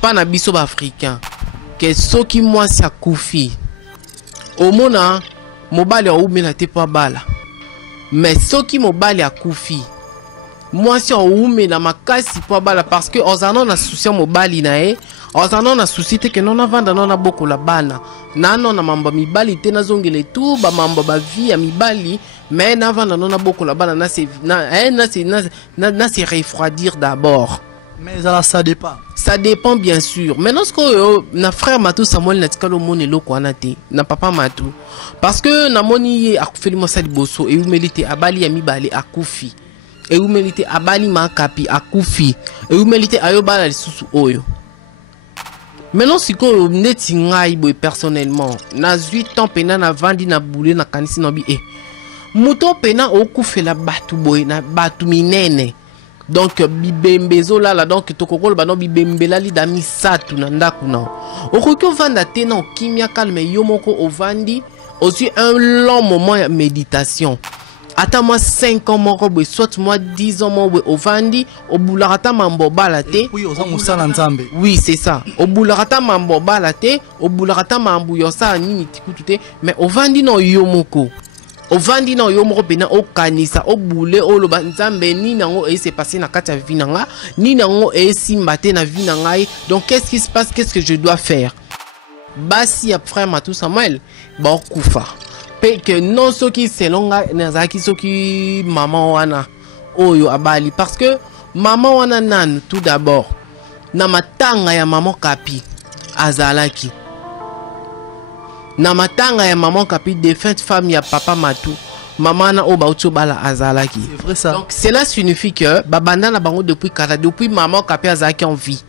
pas na biso ba africain que soki mwasi akufi omona mobali aumela te pa bala mais soki mobali akufi mwasi aumela makasi pa bala parce que ozana na souci mobali na ye ozana na souci te que non avanda non na bokola bana nano na mamba mibali te nazongele tout ba mamba ba vie ya mibali mais na vanda non na bokola bana na se refroidir d'abord. Mais alors ça dépend. Ça dépend bien sûr. Mais lorsque na frère Matou Samuel na tikalo moni loko anate na papa Matou parce que na moni akufeli mosali boso e humilité abali ya mibali akufi e humilité abali makapi akufi e humilité ayobala lisusu oyo. Maintenant sikoyo neti ngai boy personnellement na 8 ans pena na vandi na boule na kanisi no bi muto pena okufela batu boy na batu minene. Donc bibembezo là donc tokokolo ba no bibembela li dami satu na ndaku na okoki ovanda te na kimia calme yomoko ovandi aussi un long moment de méditation ata moi 5 ans moko boy soit moi 10 ans mo ovandi obularata mambo bala te oui oza musala nzambe oui c'est ça obularata mambo bala te obularata mambo yosa nini tikutu te mais ovandi no yomoko ovandi na yo moko pena okanisa obule oloba nzambe ni nango s'est passé na kati ya vie nanga ni nango simba te na vie nanga donc qu'est-ce qui se passe, qu'est-ce que je dois faire basi ya frère Matou Samuel ba okufa pe que non soki selonga nazaki soki maman wana oyo abali parce que maman wana nan tout d'abord na matanga ya maman Kapi azalaki na matanga ya maman Kapi défunte femme ya papa Matou maman na oba bala azalaki. C'est vrai ça. Donc cela signifie que babanda na bango depuis maman Kapi azalaki en vie.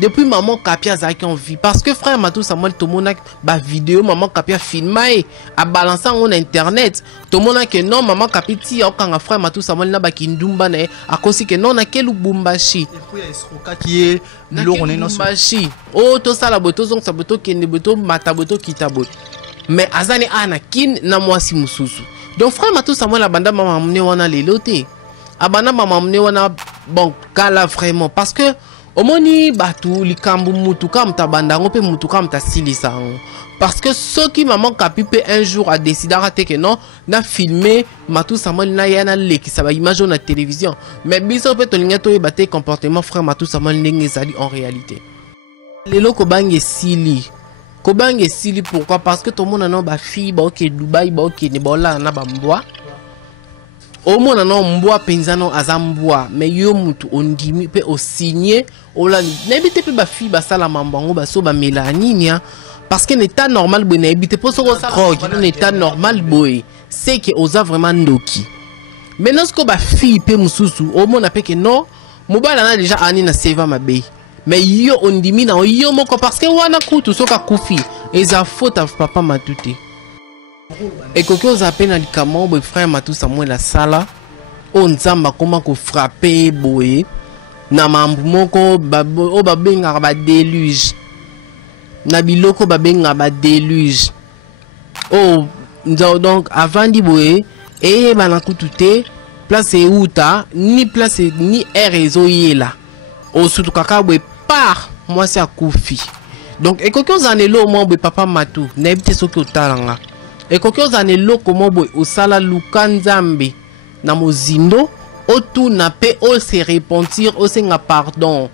Depuis maman Kapi azalaki en vie parce que frère Matou Samuel tomona ba vidéo maman Kapi a filmé a balancé en internet tomona que non maman Kapi ti okanga frère Matou Samuel na ba kindumba na a kosi que non na kelu bumbashi. Et puis esroka qui est lo on est non bumbashi. Oh to sala boto zong sa boto kende boto mata boto kitabo. Mais azani ana kin na mwasi mususu. Donc frère Matou Samuel abanda maman mne wana lelote. Abanda maman mne wana bon kala vraiment parce que omoni batu likambu mutuka mtabanda ngope mutuka mtasilisa parce que ce qui maman Kapi pe un jour a décidé rater que non na filmer Matou Samuel na yana leki ça va image na télévision mais biso pe tolinga to ebate comportement frère Matou Samuel ndenge zali en réalité lelo ko bange sili pourquoi parce que tout le monde a ba fille ba ok Dubaï ba ok ne bola na ba mbwa au monde non mboa penzano azamboa mais yo mutu ondimi pe o signé ola n'habite pe ba fi ba sala mambango ba so ba melaninia parce que l'état normal bo n'habite pas so ça un état normal boy c'est que oza vraiment ndoki maintenant ce que ba fi pe mususu au monde pe que non mobala na déjà ani na seva mabe mais yo ondimi na yo moko parce que wana kutu soka kufi eza faute af papa Matute. Et que vous appelez dans le camion, mon frère Matou Samuel la sala, on zamba comment qu'on frapper boé, na mambu moko o babenga ba déluge, na biloko babenga ba déluge. Oh donc avant di boé, et banakutute place outa ni place ni air ezoyela. O surtout kaka boé par moi c'est à Koufi. Donc et que vous en est là mon papa Matou, n'habite ce que talanga. Et koki ozane loko moboy osala lukanzambe na mozindo otu na pe o se repentir o senga pardon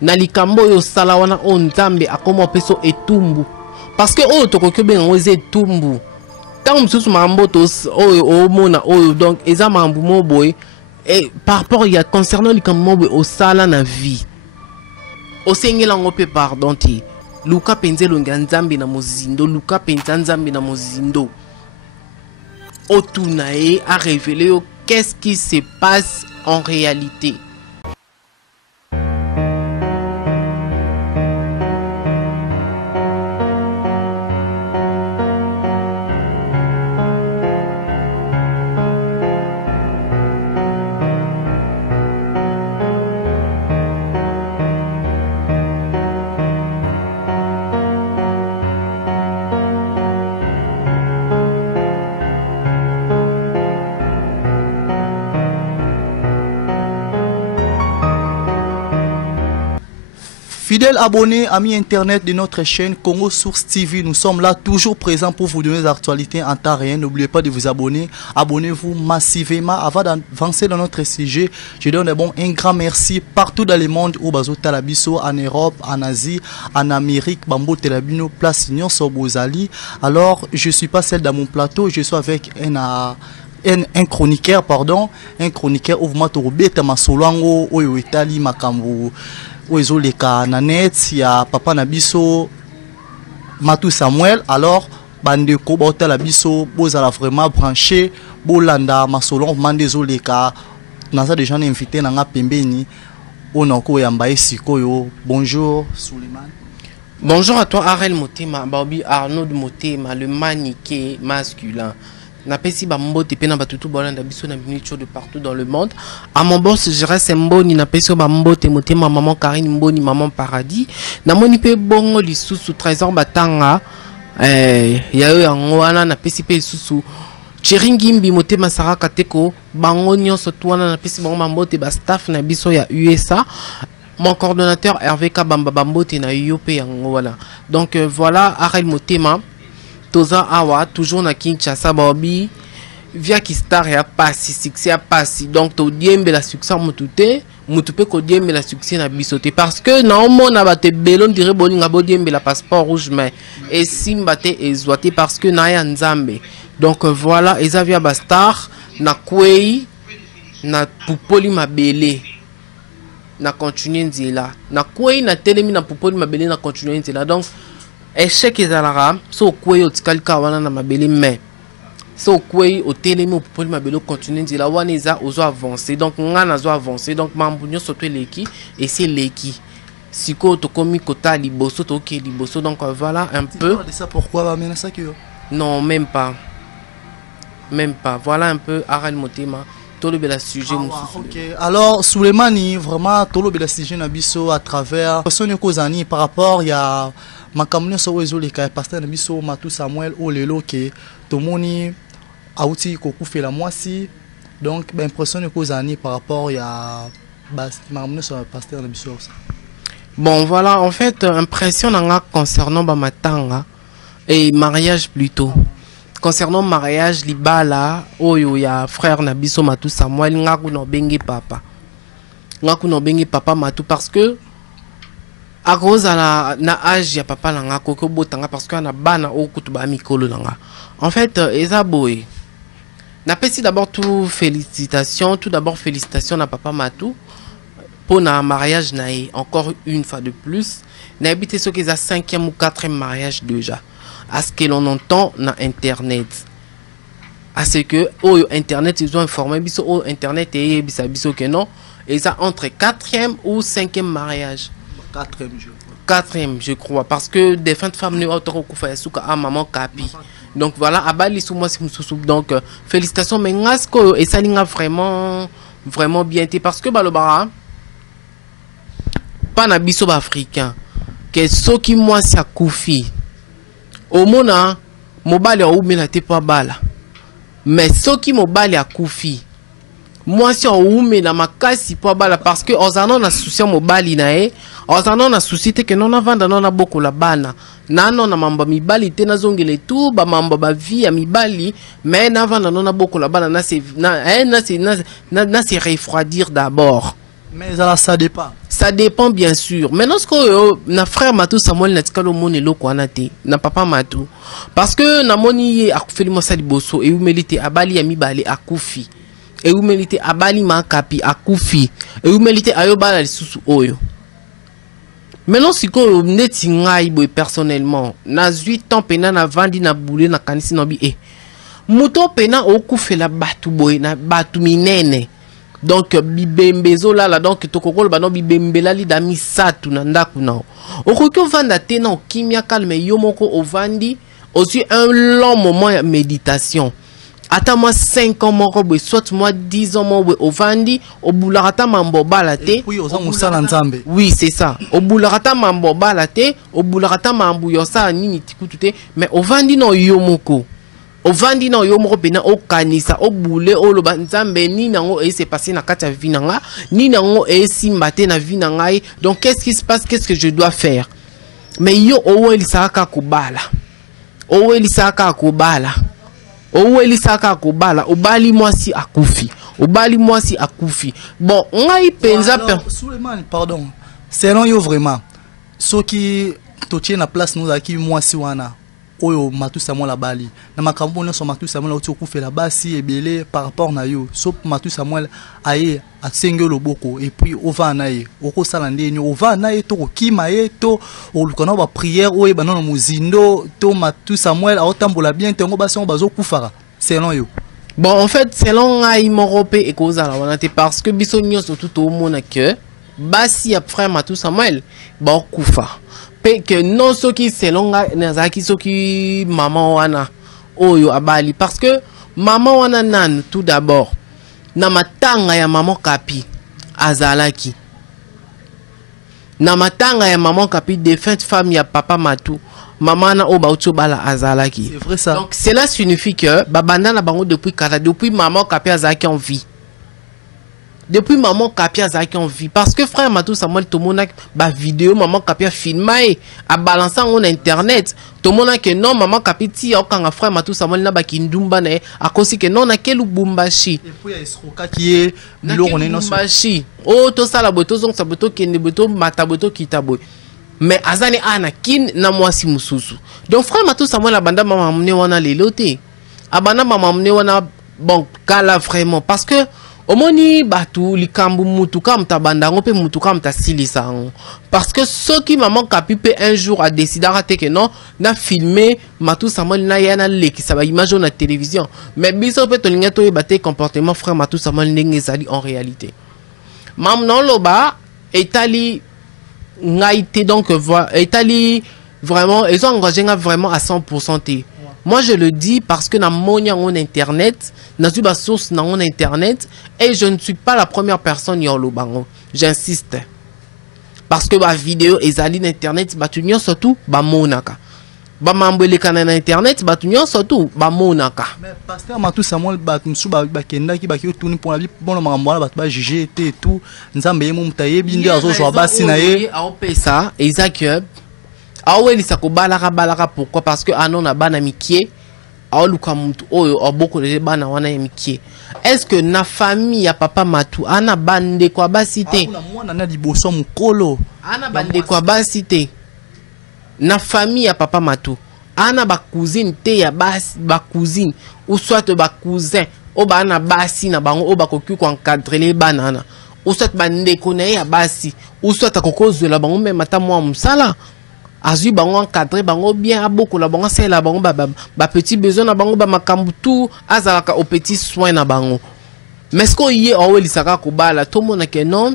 na likambo yo sala wana o nzambe akoma peso etumbu parce que o to koki benga oze etumbu tant mususu mambo to o mona o donc eza mambu moboy et par rapport ya concernant likambo moboy osala na vie o sengela ngope pardon ti Luka penzelo nzambe na mozindo Luka penza nzambe na mozindo Otunae a révélé qu'est-ce qui se passe en réalité. Fidèles abonnés, amis internet de notre chaîne Congo Source TV, nous sommes là toujours présents pour vous donner des actualités en temps réel. N'oubliez pas de vous abonner. Abonnez-vous massivement. Avant d'avancer dans notre sujet, je donne un grand merci partout dans le monde où Bazo Talabiso, en Europe, en Asie, en Amérique, Bambo Telabino, place Nyon Sobozali. Alors, je suis pas seul dans mon plateau, je suis avec un chroniqueur, un chroniqueur où vous m'attendez ma solango, ou Italie, Makambo. Oezo leka nanet ya papa nabiso Matou Samuel. Alors bandeko bota la biso bozala vraiment branché bolanda masolon mandezo leka naza déjà invité na nga pembeni onako yamba esikoyo. Bonjour Suleiman. Bonjour à toi Arel Motema, Bobby Arnaud Motema, le maniqué masculin. Napesi ba mbote pe na batutu bolanda biso na miniature de partout dans le monde. À mon boss je reste mboni na peso ba mbote Motema, maman Karine Mboni, maman Paradis. Na moni pe bongo lisusu trésor batanga ya yo yango wana na pesi pe lisusu Chiringimbi Motema Sara Kateko bango nyonso twana na pesi bango mbote ba staff na biso ya USA. Mon coordonnateur Hervé Kabamba Bambote na UP yango voilà. Donc voilà Arel Motema. Toza awa toujours na Kinshasa Bobby via qui star ya passi succès ya passi donc to diembe la succès mutute mutupe ko diembe la succès na bisoté parce que na omona bate belon dire bolinga bo diembe la passeport rouge mais et simbate ezwate parce que na ya nzambe donc voilà ezavia ba star na kwei na pupoli mabele na continuer nzela na kwei na telemi na pupoli mabele na continuer nzela donc échec ezalara so kwei otikalika wana na mabele mais so kwei otelemi opopoli mabele continue nzela wana eza ozo avancer donc nga nazo avancer donc mambu nyonso to eleki et c'est leki siko tokomi kota liboso toke liboso donc voilà un peu de ça. Pourquoi ba mena ça que non même pas voilà un peu Arel Motema tolo bela sujet OK. Alors Souleymani vraiment tolo bela sujet na biso à travers son kozani par rapport il y a makamune so wezo le ka pasteur na biso Matou Samuel olelo ke tomoni auti ko kufela mwasi donc ben impression ko zani par rapport ya makamune so pasteur na biso. Bon voilà en fait impression nga concernant ba matanga et mariage plutôt concernant mariage libala oyo ya frère na biso Matou Samuel nga ku no bengi papa Matou parce que à cause na âge ya papa langa koko botanga parce que na bana o kutuba mikolo langa en fait eza boy na pesi d'abord tout félicitations na papa Matou pour na mariage nae encore une fois de plus na habité ce qu'ils a 5e ou 4e mariage déjà à ce que l'on entend na internet à ce que internet ils ont informé biso internet et biso que non et ça entre 4e ou 5e mariage. 4e je crois parce que des fins de femmes ne autant kufa yasuka a maman kapi donc voilà abali sous moi donc félicitations mais ngasko et ça linga vraiment bien été parce que balobara pas na biso ba africain que soki moi si akufi au mona mobali a oumela te pa bala mais soki mobali akufi moi si on oume na makasi po bala parce que ozana na souci mobali na e ozana na souci te que non avanda non na boko la bana nano na mamba mibali te na zongele tout ba mamba ba vie ya mibali mais na avanda non na boko la bana na se refroidir d'abord. Mais ça dépend bien sûr. Maintenant ce que na frère Matou Samuel na tikalo moni loko anate na papa Matou parce que na moni akufeli mosali boso e umelite abali ya mibali akufi et vous méritez abali makapi akufi et vous méritez ayobala lisusu oyo maintenant si ko neti ngai boy personnellement na 8 ans pena na vandi na boule na kanisi no bi muto pena okufela batu boy na batu minene donc bibembezo lala donc tokokolo bano bibembela li da misatu na ndaku na okoki ovanda te na okimia calme yo moko ovandi aussi un long moment de méditation. Attends moi 5 ans moko boy soit moi 10 ans moko au vandi au boularata mambo balate oui c'est ça au boularata mambo balate au boularata mambo yosa nini tikutute mais au vandi no yomoko ovandi na yo moko pena o kanisa o boule o loba nzambe ni nango et c'est passé na kata vinanga ni nango et simbate na vinanga. Donc qu'est-ce qui se passe, qu'est-ce que je dois faire? Mais yo o elisaka kubala o elisaka kubala o elisaka kubala obali mwasi akufi obali mwasi akufi. Bon ngai penza Suleiman, pardon, selon yo vraiment ceux qui totiennent la place nous aki mwasi wana oyo Matou Samuel la bali na makambo nyonso Matou Samuel oti okufela basi ebele par rapport na yo so Matou Samuel aye asenge loboko et puis ova na ye okosala ndeni ova na ye to kokima ye to olukana ba prière oyo banana muzindo to Matou Samuel aotambola bien tengo basi on bazo kufara selon yo. Bon en fait selon ngai morope et kozala wana te parce que biso nyonso tout au monde que basi ya frère Matou Samuel ba kufa que non ce qui selon nazaki ce qui maman wana oyo abali parce que maman wana nan tout d'abord na matanga ya maman Kapi azalaki na matanga ya maman Kapi défunte femme ya papa Matou maman na oba bala azalaki. C'est vrai ça. Donc cela signifie que babanda na bango depuis maman Kapi azalaki en vie. Depuis maman Kapi azaki en vie parce que frère Matou Samuel tout monde ba vidéo maman Kapi a filmé a balancé en internet tout monde que non maman Kapi ti okanga frère Matou Samuel na ba kindumba na a kosi que non na kelu bumbashi et puis il y a esroka qui est lo on est non bumbashi oh to sala boto zong saboto kende boto mataboto kitabo mais azani ana kin na mwasi mususu. Donc frère Matou Samuel abanda mama mne wana lelote abanda mama mne wana bon kala vraiment parce que omoni batu likambu mutuka mtabanda ngope mutuka mtasilisa parce que ceux qui maman Kapi un jour a décidé rater que non na filmer Matou Samuel na yana leki ça va image na télévision mais biso pe to linga to yebate comportement frère Matou Samuel ndenge zali en réalité mam non loba etali ngaite donc etali vraiment ils ont engagé vraiment à 100%. Moi je le dis parce que na monia en internet, na suba source na on internet et je ne suis pas la première personne y lo bango. J'insiste. Parce que ma vidéo ezali na internet batunyo surtout ba monaka. Ba mambele kana na internet batunyo surtout ba monaka. Mais pasteur Matou Samuel batunsu ba kenda ki ba ki tuni pour la vie bon makambo ba ba juger et tout nzambe yemu mutayebi ndi azo jwa basi na ye a opesa ezakyo. Ah ouais, ça balaka pourquoi? Parce que anon na bana mikie, ah luka mutu oyo beaucoup de bana wana mikie. Est-ce que na famille ya papa Matou ana bande kwa basité? Ah mwana na liboso mukolo. Ana bande kwa basité. Na famille ya papa Matou ana ba cousine te ya bas ba cousine ou soit ba cousin o ba na basi na bango o ba koku ko encadrer les banana. Ou soit bande ko na ya basi ou soit akokozo la bango même ata moi musala. Azui bango encadré bango bien a beaucoup la bango c'est la bango ba petit besoin na bango ba makambu tout azalaka au petit soin na bango. Mais ce qu'on y est en elisaka ko bala tout monde que non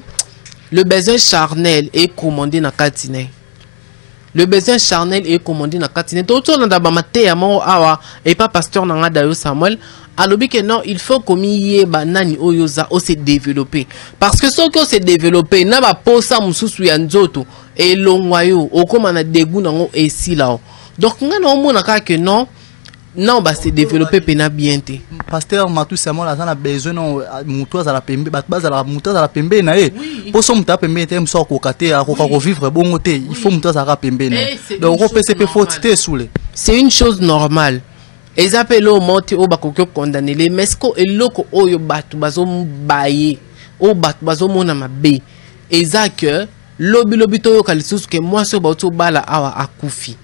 le besoin charnel est commandé na katine. Le besoin charnel est commandé na katine. Tout on a ba maté ya mo awa et pas pasteur na ngada Samuel alobi que non il faut comme y ba nani oyoza o se développer parce que ce que se développer na ba posa mususu ya nzoto et longwayo okoma na degu nango esi lao donc ngana omona ka que non non ba se développer pena bien te pasteur Matou Samuel a besoin non mutu azala pembe bat bazala mutu azala pembe na ye poso mutu pembe te mso ko kate a ko vivre bongo te il faut mutu azala pembe na donc on peut se faut te soule c'est une chose normale. Les appels au monte au bakoko condamné les mesco et loko oyo batu bazo baye o batu bazo mona mabe ezake lobi to yo kalisus que moi so bato bala awa akufi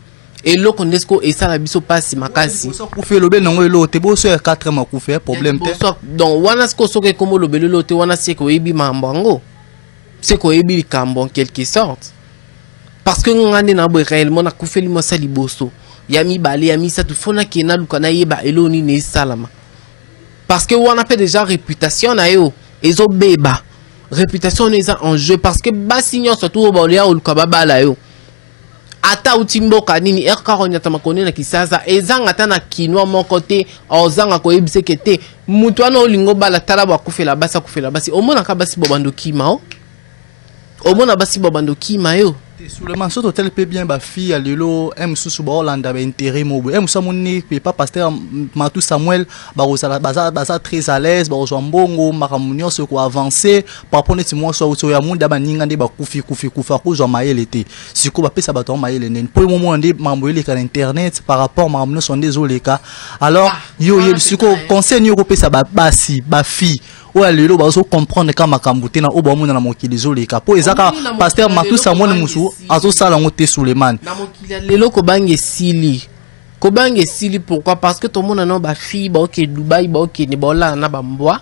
et loko nesco et ça la biso passe makasi so kufi lobe nango elo te bo so 4 ma kufi problème te donc wana sko so ke comme lobe lo te wana se ko ebi mambango c'est ko ebi kambo en quelque sorte parce que ngande na bo réellement na kufi li mo sali boso yami bali yami ça tout fona kena lukana yeba eloni ne salama parce que on appelle déjà réputation na yo ezo beba réputation n'est en jeu parce que basignon surtout au balia ou lukaba la yo ata utimbo kanini erkaronya tamakone na kisaza ezanga tana kinwa mon côté ozanga ko yebise kete mutu ana olingo bala tala ba kufela basi omona ka basi bobando kima o omona basi bobando kima yo Seulement, ce hôtel peut bien ba fille à l'élo, M. Souba Hollanda, intérêt mobile. M. Samoni, pas pasteur Matou Samuel, baza très à l'aise, bongo, maramunio, ce qu'on avancé, par rapport à moi, soit au Yamoun, d'aba ningande, ba koufi, cause maïl était. Si qu'on va payer sa bâton maïl, pour le moment, on dit, mambouli, qu'à internet, par rapport à maramunio, sont désolés, cas. Alors, yo, ce qu'on conseille, yo, payer sa basi, ba fille. Ou à l'élo, bah, comprendre quand ma cambouté na oba mona na moki désolé ka po ezaka pasteur Matou Samuel musu azo sala ngote Suleiman na moki lelo ko bange sili pourquoi parce que tout le monde na ba fille ba ok Dubaï ba ok ne bola na ba mbwa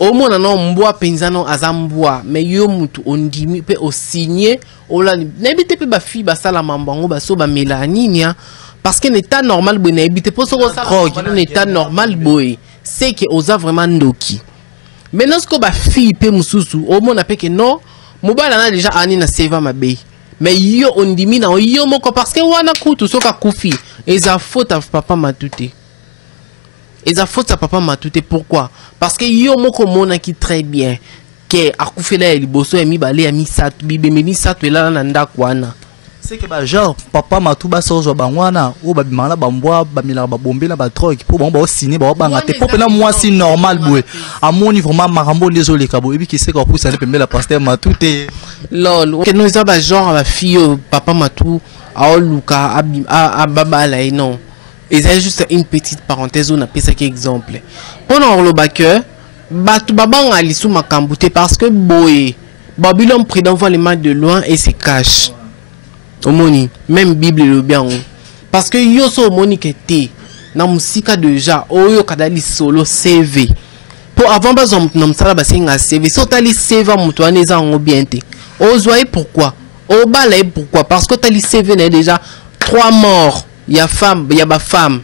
au monde na mbwa penzano azambwa mais yo mutu ondimi pe o signer ola na ebite pe ba fille ba sala mambango ba so ba melaninia parce que l'état normal boy na ebite po so ça l'état normal boy c'est que osa vraiment ndoki maintenant ce que ba fille pe mususu au monde appelle que non mobile na déjà ani na seva mabe mais yo ondimi na yo moko parce que wana kutu soka kufi eza faute à papa matute eza faute à papa matute pourquoi parce que yo moko mona qui très bien que akufela liboso ya mibale ya misatu bibe misatu ela na ndako wana c'est que bah genre papa Matou ba sozo bangwana ou ba bimala bambwa ba mila ba bombe na ba drogue pour bon ba signer ba bangate pour pena moi si normal boy à mon niveau vraiment marambo désolé kabo et puis qui sait qu'on pousse aller pembe la pasteur Matou te lol que nous ça ba genre ba fille papa Matou a luka a baba là non et c'est juste une petite parenthèse on appelle ça exemple pendant le backer batu babanga lisu makambute parce que boy Babylone prudent voit les mains de loin et se cache. Omoni, même Bible le bien. Parce que yo so omoni kete na musika déjà oyo kadali solo CV. Pour avant bas on nam sala ba singa CV. So tali CV mutu aneza ngo bien te. Ozoye pourquoi? O bala pourquoi? Parce que tali CV n'est déjà 3 morts. Il y a femme, il y a ba femme.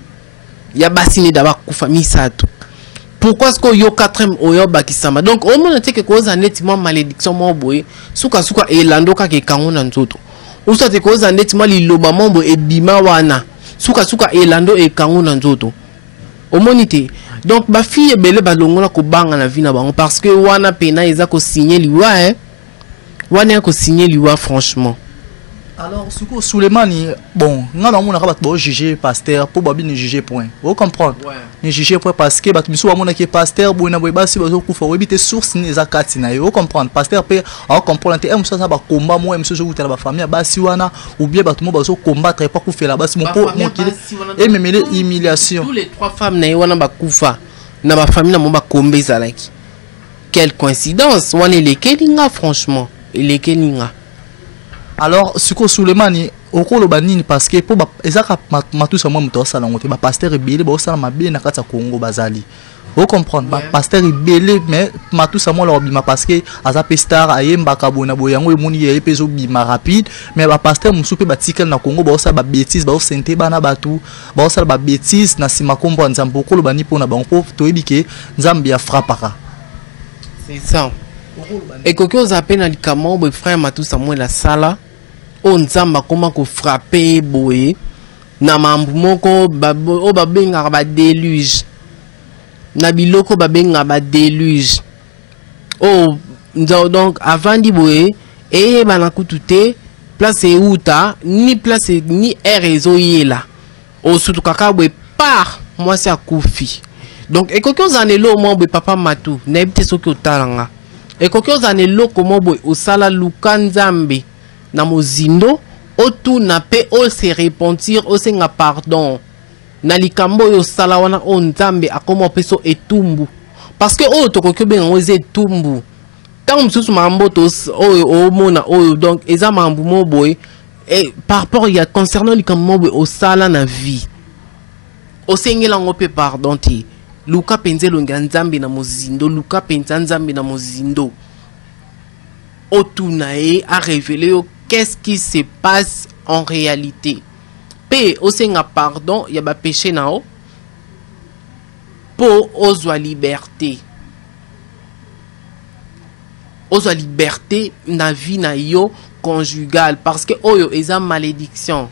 Il y a ba sini d'aba kufa misato. Pourquoi est-ce que yo 4e oyo bakisama? Donc au moins te que cause nettement malédiction mo boy. Suka elando ka ke kangona nzoto. Ou ça te cause nettement liloba mombo e bima wana suka elando e kango na nzoto omonite donc ba fille bele ba longola ko banga na vie na bango parce que wana pena eza ko signer liwa wana ko signer liwa franchement. Alors, Souko Souleymani, bon, nous avons jugé pasteur pour Babi ne juger point. Vous comprenez? Ne juger point parce que Batmisu a mon qui pasteur, bon, n'a pas si vous avez fait éviter source ni zakati na yo. Vous comprenez? Pasteur peut en comprendre. Et ça va combat moi, monsieur je vous la famille basiwana ou bien Batmo baso combattre pas coup faire là-bas si mon pauvre mon qui et même les humiliations. Tous les 3 femmes na wana ba kufa na ma famille na mo ba kombe zalaki. Quelle coïncidence? Wana les kelinga franchement, les kelinga. Alors, ce que Souleymani, au cours de banini parce que pour ezaka Matou Samuel muto sala ngote ba pasteur ebele ba sala mabe na kata Congo bazali. Vous comprenez? Ba pasteur ebele mais Matou Samuel obima parce que aza pestar ayemba kabona boyango emoni ye peso bima rapide mais ba pasteur musupe batikal na Congo ba sala ba bêtise ba sente bana batu ba sala ba bêtise na sima kombo nzambo ko lo bani pona ba ko to ebike nzambi ya frappaka. C'est ça. Et coco zappena likamo bo frère Matou Samuel la sala on nzamba comment ko frapper boye na mambu moko o babenga ba déluge na biloko babenga ba déluge oh donc avant di boye et bana kutute place euta ni place ni réseau yela o sutu kaka boye par moi c'est akufi donc et coco zanelo mo boye papa Matou na ebite soki otalanga et coco zanelo comment boye o sala lukanzambe na mozindo otu na pe o se repentir o senga pardon na likambo yo sala wana o nzambe akoma peso etumbu parce que o to kokyo ben oze etumbu tant mususu mambo to o mona o donc eza mambu mo boy et par rapport il y a concernant likambo boy o sala na vie o sengela ngope pardon ti luka penzelo nzambe na mozindo luka penza nzambe na mozindo otu na e a révélé qu'est-ce qui se passe en réalité. P au senga pardon, il y a ba péché nao. Pour ozo liberté. Ozo liberté na vie na yo conjugale parce que oyo eza malédiction.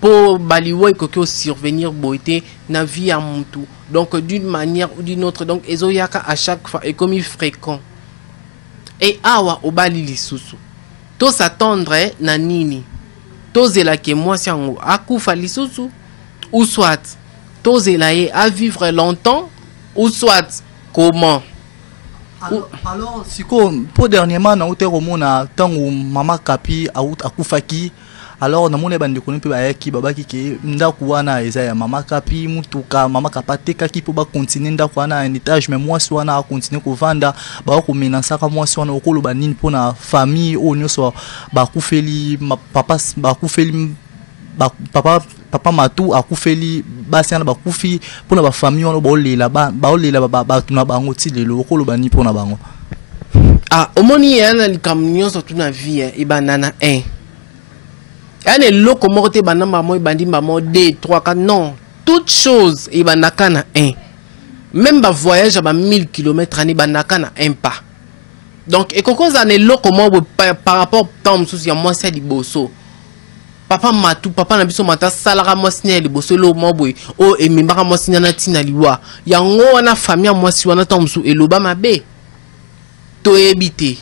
Pour baliwo ko survenir boité na vie à mutu. Donc d'une manière ou d'une autre donc ezo yaka à chaque fois et comme il fréquent. Et awa obali lisusu. to s'attendre na nini to zela ke mwasi yango akufa lisusu ou soit to zela ye à vivre longtemps ou soit comment. Alors siko pour dernièrement na ute komona tango mama kapi akufaki. Alors namone bande koni pe bayaki babaki ke ndako wana eza ya mama kapi mutuka mama kapateka ki po ba continuer ndako wana en étage mais mwasi wana a continuer ko vanda ba ko menansa ka mwasi wana okolo banini pona famille o nyoso ba kufeli papa ba kufeli papa matu akufeli basiana bakufi pona ba famille wana ba olela ba tuna bango ti lelo okolo banini pona bango. Ah omoni yana likamnyo so tuna vie e banana 1. Il y a des locaux mortés, bandi 2, 3, 4, non. Toutes choses, il y a un. Même un voyage à 1000 km, il y a un pas. Donc, et quand on a des locaux par rapport à temps, il y a moi, c'est des bosso. Papa matou, papa n'a pas mata salara moi signé les bosso lo mo boy. Oh et mi bara moi signé na tina liwa. Ya ngo na famille moi si wana tom sou et loba mabe. To ebité.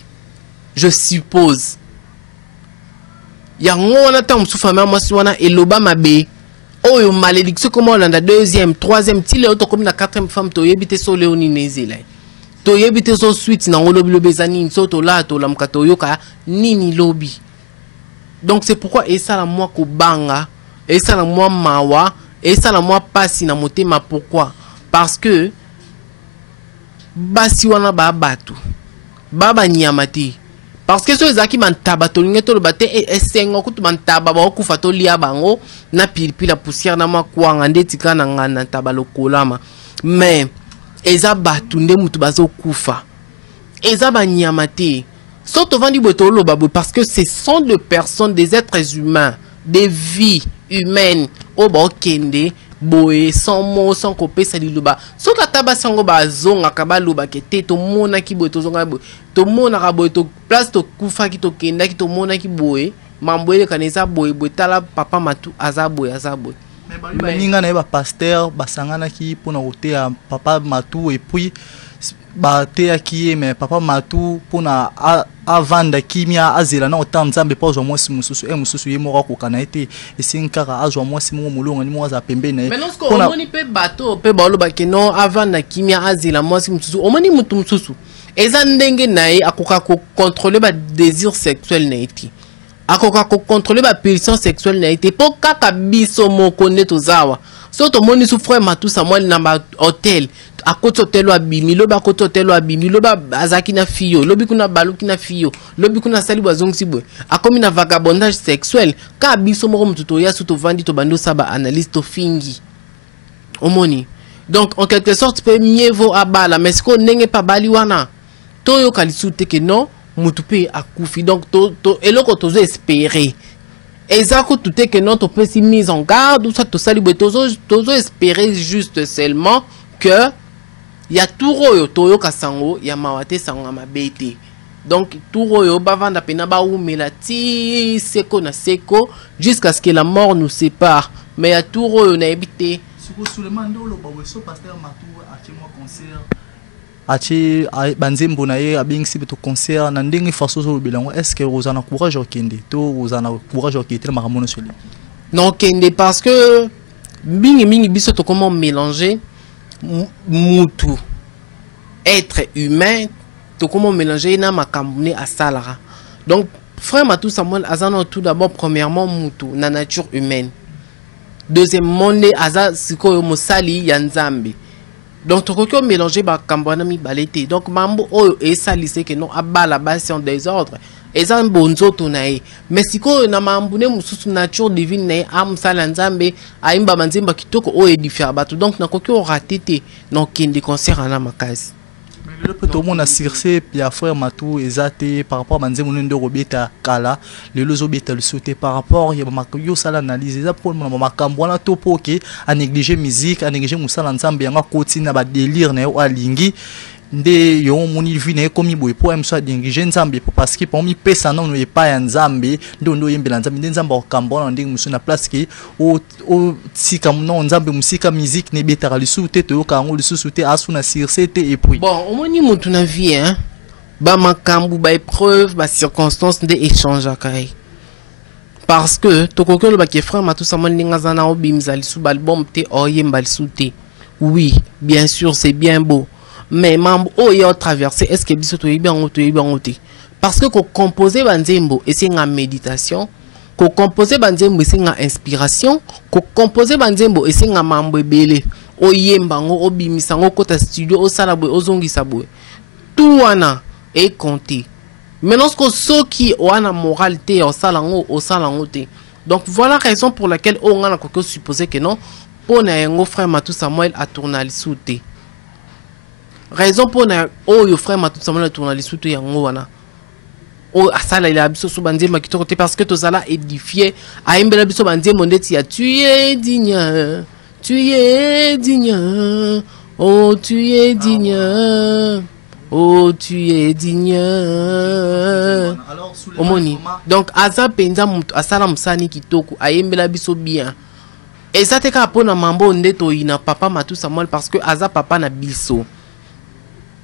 Je suppose. Yango wana ta msufama mwasi wana eloba mabe oyo malédiction comme on a deuxième troisième ti le auto comme la quatrième femme to yebite so leoni nezela to yebite so suite na ngolobi lobezani so to la to lam kato yoka nini lobi. Donc c'est pourquoi et ça la moi ko banga et ça la moi mawa et ça la moi pasi na motema. Pourquoi? Parce que basi wana ba batu baba nyamati. Parce que ceux qui m'ont tabato le bate et sengo kutu m'ont tababa kufato lia bango na pilpi la poussière na ma kwangande tika na ngana tabalo kolama. Mais eza batunde mutu bazo kufa. Eza banyamate. Soto vandi botolo babu parce que ce sont des personnes, des êtres humains, des vies humaines. Oba kende boé sans mot sans copé saliluba. So la tabasango ba zonga kabaluba kete to mona ki boé to zonga boé. To mona ka boé to place to kufa ki to kenda ki to mona ki boé. Mamboé kaneza boé boé tala papa matu aza boé aza boé. Mais ninga na ba pasteur basangana ki pona ote ya papa matu et puis ba te aki mais papa matu pona avanda kimia azela na otam nzambe pozo mwasi mususu mususu ye moko kokana ete esinkaka azwa mwasi mo mulonga ni mwaza pembeni mais lorsque omoni pe bato pe baolo bakeno avanda kimia azela mwasi mususu omoni mutu mususu eza ndenge nae akoka ko contrôler ba désir sexuel na eti akoka ko contrôler ba pulsion sexuelle na eti po kaka biso moko neto zawa so to moni souffre matu sa mwali na ba hôtel akoto telo abimi loba akoto telo abimi loba azaki na fiyo lobi kuna baluki na fiyo lobi kuna sali bazongsi bwe akomi na vagabondage sexuel ka biso moko mututo ya suto vandi to bando saba analyste to fingi omoni. Donc en quelque sorte peut mieux vaut abala mais ce qu'on n'est pas bali wana to yo kalisute ke non mutupe akufi donc to eloko tozo espérer ezako tout est que non to peut si mise en garde ou ça to sali bwe tozo espérer juste seulement que ya turo toyo kasango ya mawate sango mabete. Donc turo yo bavanda pena ba umela ti seko na seko jusqu'à ce que la mort nous sépare. Mais ya turo yo na ebité siko Suleiman ndolo ba weso pasteur matu achi mo concert achi banzembo na ye abingisi beto concert na ndenge faso zo bilango. Est-ce que vous en encourage au kende to vous en encourage au kete maramono soli? Non kende parce que mingi biso to comment mélanger mutu être humain to comment mélanger na makamune à salara. Donc frère Matou Samuel azana tout d'abord premièrement mutu na nature humaine, deuxièmement ne aza siko mosali ya nzambe. Donc to ko mélanger ba kambana mi balete donc mambo oyo e sali c'est que non abala basi en désordre eza mbonzo to nae mais siko na mambo ne mususu nature divine nae am sala nzambe aimba manzimba kitoko o édifier bato donc na ko raté non kende concert na makazi. Le tout le monde a circé puis à frère Matou ezate par rapport à manzembo ndo robeta kala le lozo beta le sauter par rapport ya makoyo sala analyse za pour mon makambo na topo ke a négliger musique a négliger musala nzambe yanga koti na ba délire na yo alingi nde yo moni vine komi boy po emso dingi nzambe parce que pour mi pesa non no pa ya nzambe ndo yembela nzambe nzambe okambo na ndingi musu na place ke o sika non nzambe musika musique ne betara lisu te to kango lisu te asu na circete et puis bon omoni mutu na vie hein ba makambu ba épreuve ba circonstance de échange kai. Parce que tokoko le ba ke frère Matou Samuel ninga zana obimza lisu balbom te oyemba lisu te. Oui, bien sûr, c'est bien beau. Mais mambo oyo traversé est-ce que biso to yebi ango te. Parce que ko composer banzembo et c'est une méditation, ko composer banzembo et c'est une inspiration, ko composer banzembo et c'est une mambo ebele. Oyemba ngo obimisa ngo kota studio osala boy ozongisa boy. Tout wana est compté. Maintenant ce que ceux qui ont moralité au salango te. Donc voilà la raison pour laquelle on a quelque supposé que non pour na frère Matou Samuel a tourné l'isouté. Raison pour na yo frère Matou Samuel a tourné l'isouté yango wana. O asala il a biso so bandé ma kitoko parce que to sala édifié a imbela biso bandé mondeti ya tu es digne. Tu es digne. Oh tu es digne. Oh, tu es digne. Omoni. Donc, Aza penza asala musani kitoko, ayembela biso bien. Et ça te ka pona mambo ndeto ina papa Matou Samuel parce que Aza papa na biso.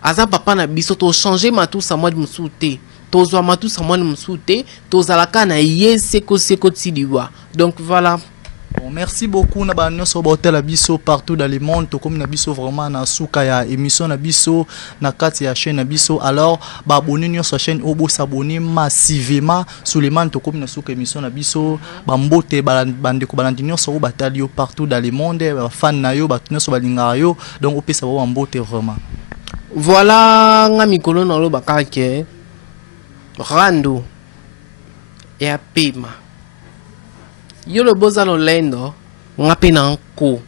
Aza papa na biso to changer Matou Samuel musute. To zwa Matou Samuel musute, to zalaka na yeseko seko tsidiwa. Donc voilà. Bon, merci beaucoup na banyo so botel abiso partout dans le monde to comme na biso vraiment na suka ya émission na biso na kati ya chaîne na biso alors ba abonner nyo sur chaîne obo s'abonner massivement Suleiman to comme na suka émission na biso ba mbote bande ko balandi nyo so batalio partout dans le monde ba fan na yo ba nyo so balinga yo donc opesa ba mbote vraiment. Voilà nga mikolo na lo bakake rando ya pema. Yo le boza lo lendo ngape na nko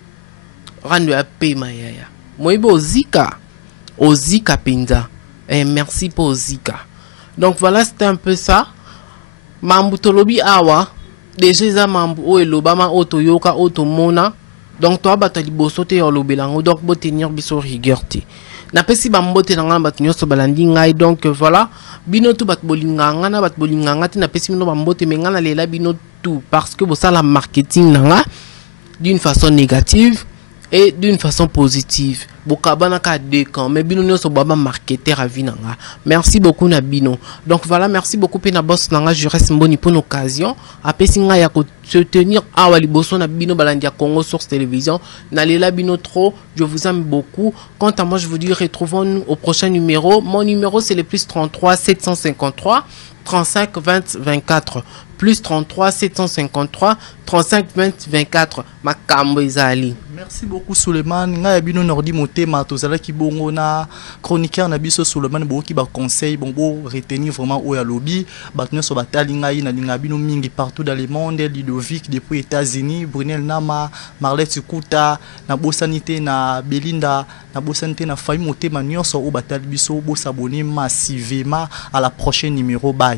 rando ya pema yaya moibo ozika penza merci pour ozika. Donc voilà, c'était un peu ça. Mambu tolobi awa déjà za mambu o elobama otoyoka otomona. Donc toi batali boso te olobelango donc bo tenir biso rigueur te. Na pesi bambote nanga bat nyoso balandi ngai donc voilà bino tout bat bolinganga na bat bolinganga te na pesi bino bambote menga na lela bino tout parce que ça la marketing nanga d'une façon négative et d'une façon positive. Bokabana ka deux camps mais bino nyoso baba marketer à vie nanga. Merci beaucoup na bino. Donc voilà, merci beaucoup pena boss nanga, je reste mboni pour l'occasion apesi nga ya ko se tenir awa liboso na bino balandi ya Congo Source Télévision na lela bino trop. Je vous aime beaucoup. Quant à moi, je vous dis retrouvons-nous au prochain numéro. Mon numéro c'est le plus 33 753 35 20 24 plus 33 753 35 20 24 makambo izali. Merci beaucoup Suleiman. Nga bino nordi motema tozala ki bongo na chroniqueur na biso Suleiman bo ki ba conseil bon bo retenir vraiment o ya lobby batno so batali ngai na linga bino mingi partout dans le monde. Ludovic depuis États-Unis, Brunel Nama, Marlette Kuta na bosanité na Belinda na bosanité na famille motema nyonso o batali biso bo s'abonner massivement à la prochaine numéro. Bye.